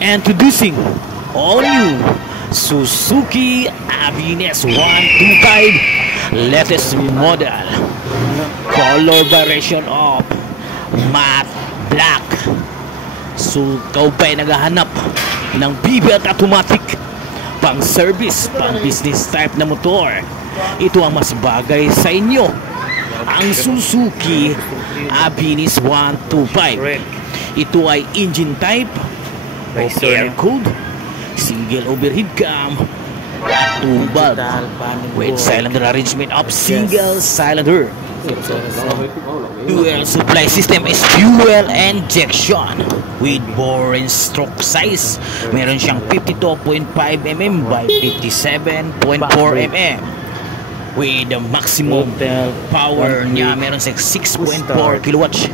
Introducing all new Suzuki Avenix 125 latest model, color variation of matte black. So ikaw ba'y naghahanap ng bigat automatic, pang service, pang business type na motor? Ito ang mas bagay sa inyo, ang Suzuki Avenix 125. Ito ay engine type o air cooled, single overhead cam, two bulb with cylinder arrangement of single cylinder. Fuel supply system is fuel injection with bore and stroke size. Meron siyang 52.5 mm by 57.4 mm. With the maximum power niya, meron sa 6.4 kilowatts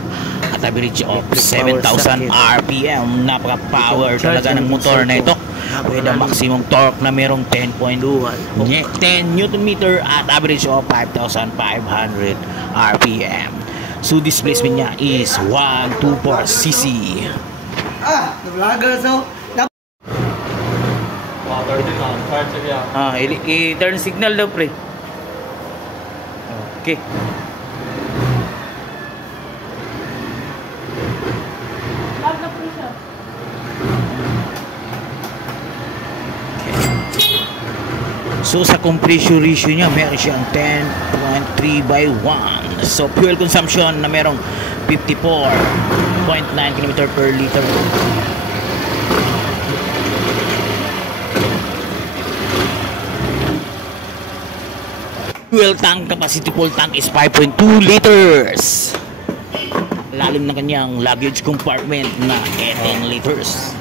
at average of 7,000 RPM. Napaka-power talaga ng motor na ito. With the maximum torque na merong 10 Newton meter at average of 5,500 RPM. So displacement niya is 124 cc. Vlogger so. I-turn signal daw pre. Okay. So sa compression ratio niya, meron siyang 10.3/1. So fuel consumption na merong 54.9 km per liter. Fuel tank capacity, full tank is 5.2 liters. Lalim na kanyang luggage compartment na 18 liters.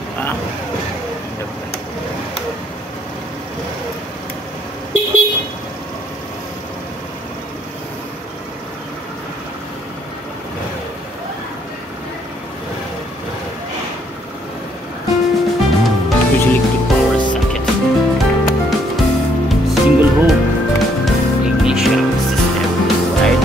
Electric power socket, single row ignition system, right?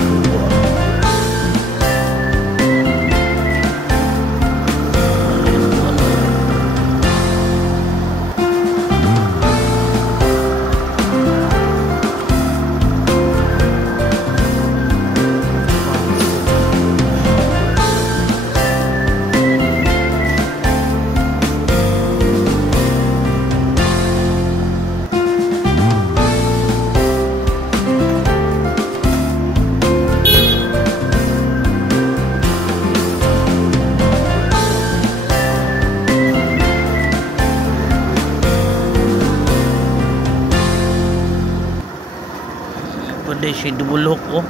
Pwede siya dubulok oh.